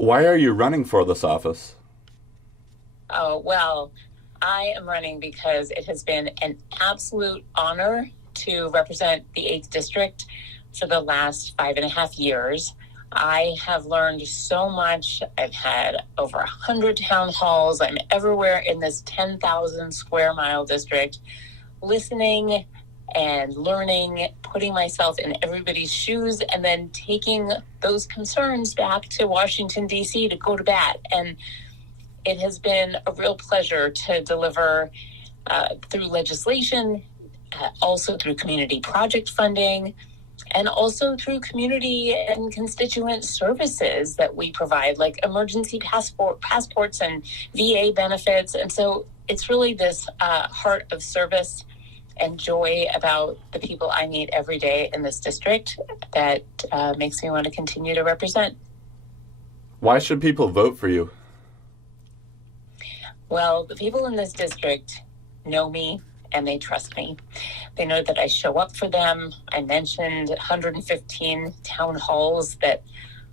Why are you running for this office? Oh, well, I am running because it has been an absolute honor to represent the 8th District for the last 5.5 years. I have learned so much. I've had over 100 town halls. I'm everywhere in this 10,000 square mile district, listening and learning, putting myself in everybody's shoes, and then taking those concerns back to Washington, D.C. to go to bat. And it has been a real pleasure to deliver through legislation, also through community project funding, and also through community and constituent services that we provide, like emergency passports and VA benefits. And so it's really this heart of service and joy about the people I meet every day in this district that makes me want to continue to represent. Why should people vote for you? Well, the people in this district know me and they trust me. They know that I show up for them. I mentioned 115 town halls, that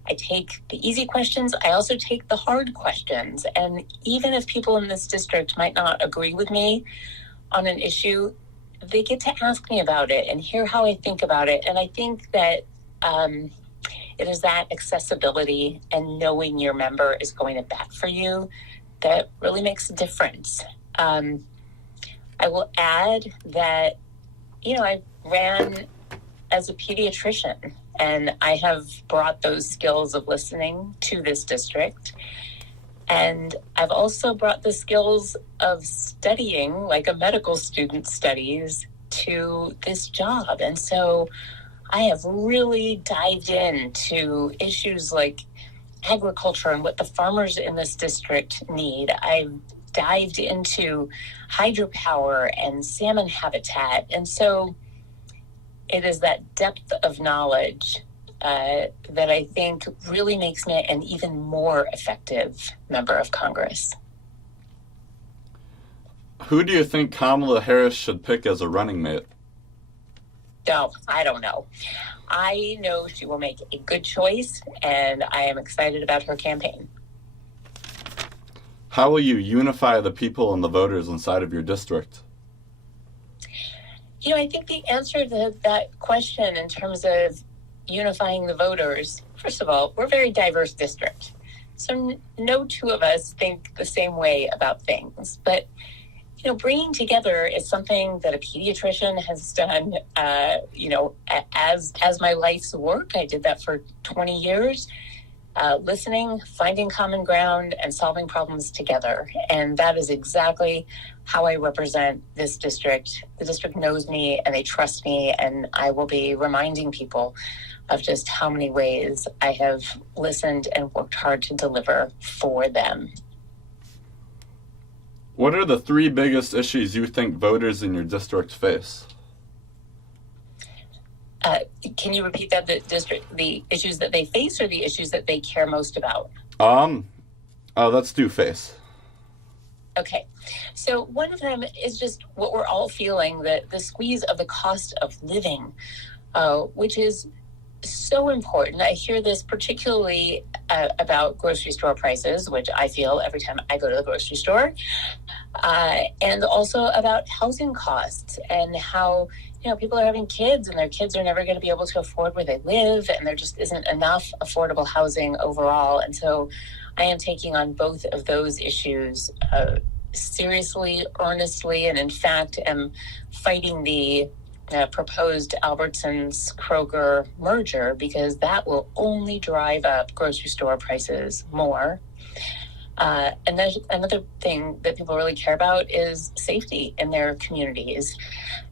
I take the easy questions. I also take the hard questions. And even if people in this district might not agree with me on an issue, they get to ask me about it and hear how I think about it. And I think that it is that accessibility and knowing your member is going to bat for you that really makes a difference. I will add that, I ran as a pediatrician, and I have brought those skills of listening to this district. And I've also brought the skills of studying, like a medical student studies, to this job. And so I have really dived into issues like agriculture and what the farmers in this district need. I've dived into hydropower and salmon habitat. And so it is that depth of knowledge that I think really makes me an even more effective member of Congress. Who do you think Kamala Harris should pick as a running mate? No, I don't know. I know she will make a good choice, and I am excited about her campaign. How will you unify the people and the voters inside of your district? I think the answer to that question in terms of unifying the voters, first of all, we're a very diverse district. So no two of us think the same way about things. But, bringing together is something that a pediatrician has done, as my life's work. I did that for 20 years. Listening, finding common ground, and solving problems together. And that is exactly how I represent this district. The district knows me and they trust me, and I will be reminding people of just how many ways I have listened and worked hard to deliver for them. What are the 3 biggest issues you think voters in your district face? Can you repeat that? The issues that they face, or the issues that they care most about? Let's do face. Okay. So one of them is just what we're all feeling, the squeeze of the cost of living, which is so important. I hear this particularly about grocery store prices, which I feel every time I go to the grocery store, and also about housing costs and how people are having kids and their kids are never going to be able to afford where they live, and there just isn't enough affordable housing overall. And so I am taking on both of those issues seriously, earnestly, and in fact am fighting the proposed Albertsons-Kroger merger, because that will only drive up grocery store prices more. And there's another thing that people really care about is safety in their communities.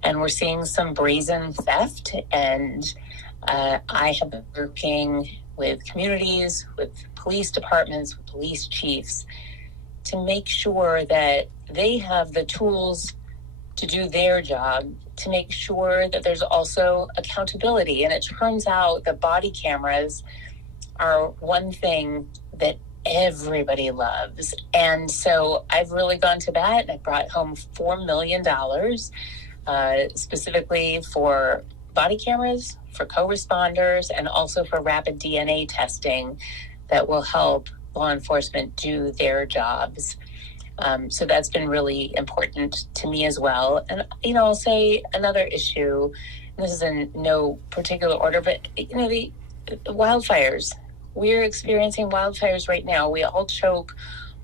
And we're seeing some brazen theft. And I have been working with communities, with police departments, with police chiefs to make sure that they have the tools to do their job, to make sure that there's also accountability. And it turns out that body cameras are one thing that everybody loves. And so I've really gone to bat, and I brought home $4 million specifically for body cameras, for co-responders, and also for rapid DNA testing that will help law enforcement do their jobs. So that's been really important to me as well. And, I'll say another issue, and this is in no particular order, but, the wildfires. We're experiencing wildfires right now. We all choke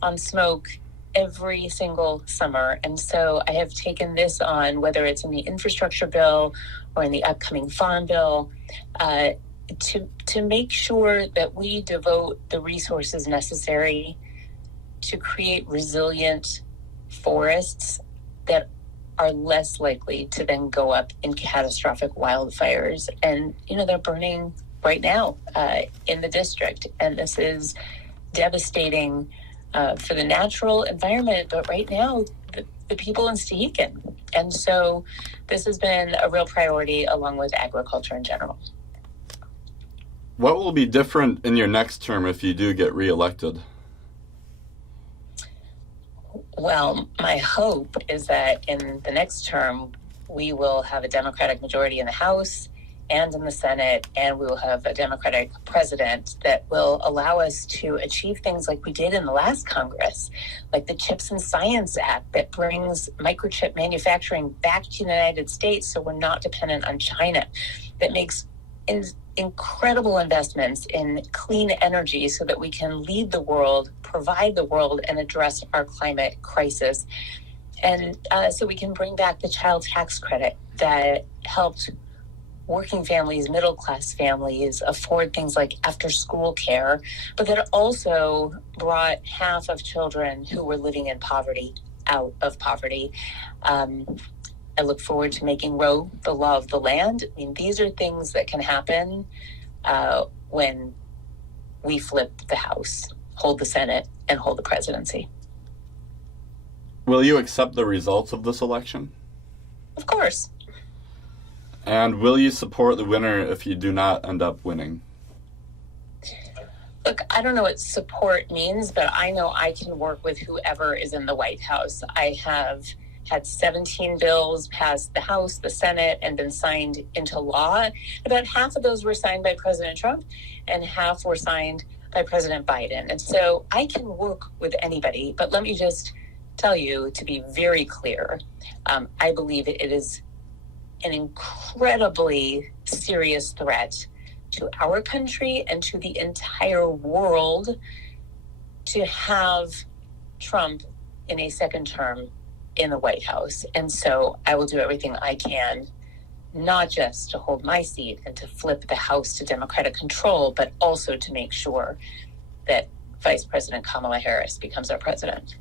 on smoke every single summer. And so I have taken this on, whether it's in the infrastructure bill or in the upcoming farm bill, to make sure that we devote the resources necessary to create resilient forests that are less likely to then go up in catastrophic wildfires. And, they're burning right now in the district. And this is devastating for the natural environment, but right now, the people in Stehekin. And so this has been a real priority along with agriculture in general. What will be different in your next term if you do get reelected? Well, my hope is that in the next term, we will have a Democratic majority in the House and in the Senate, and we will have a Democratic president that will allow us to achieve things like we did in the last Congress, like the Chips and Science Act that brings microchip manufacturing back to the United States so we're not dependent on China, that makes incredible investments in clean energy so that we can lead the world, provide the world, and address our climate crisis. And so we can bring back the child tax credit that helped working families, middle-class families afford things like after-school care, but that also brought half of children who were living in poverty out of poverty. I look forward to making Roe the law of the land. I mean, these are things that can happen when we flip the House, hold the Senate, and hold the presidency. Will you accept the results of this election? Of course. And will you support the winner if you do not end up winning? Look, I don't know what support means, but I know I can work with whoever is in the White House. I have had 17 bills pass the House, the Senate, and been signed into law. About half of those were signed by President Trump, and half were signed by President Biden. And so I can work with anybody, but let me just tell you, to be very clear, I believe it is an incredibly serious threat to our country and to the entire world to have Trump in a second term in the White House. And so I will do everything I can, not just to hold my seat and to flip the House to Democratic control, but also to make sure that Vice President Kamala Harris becomes our president.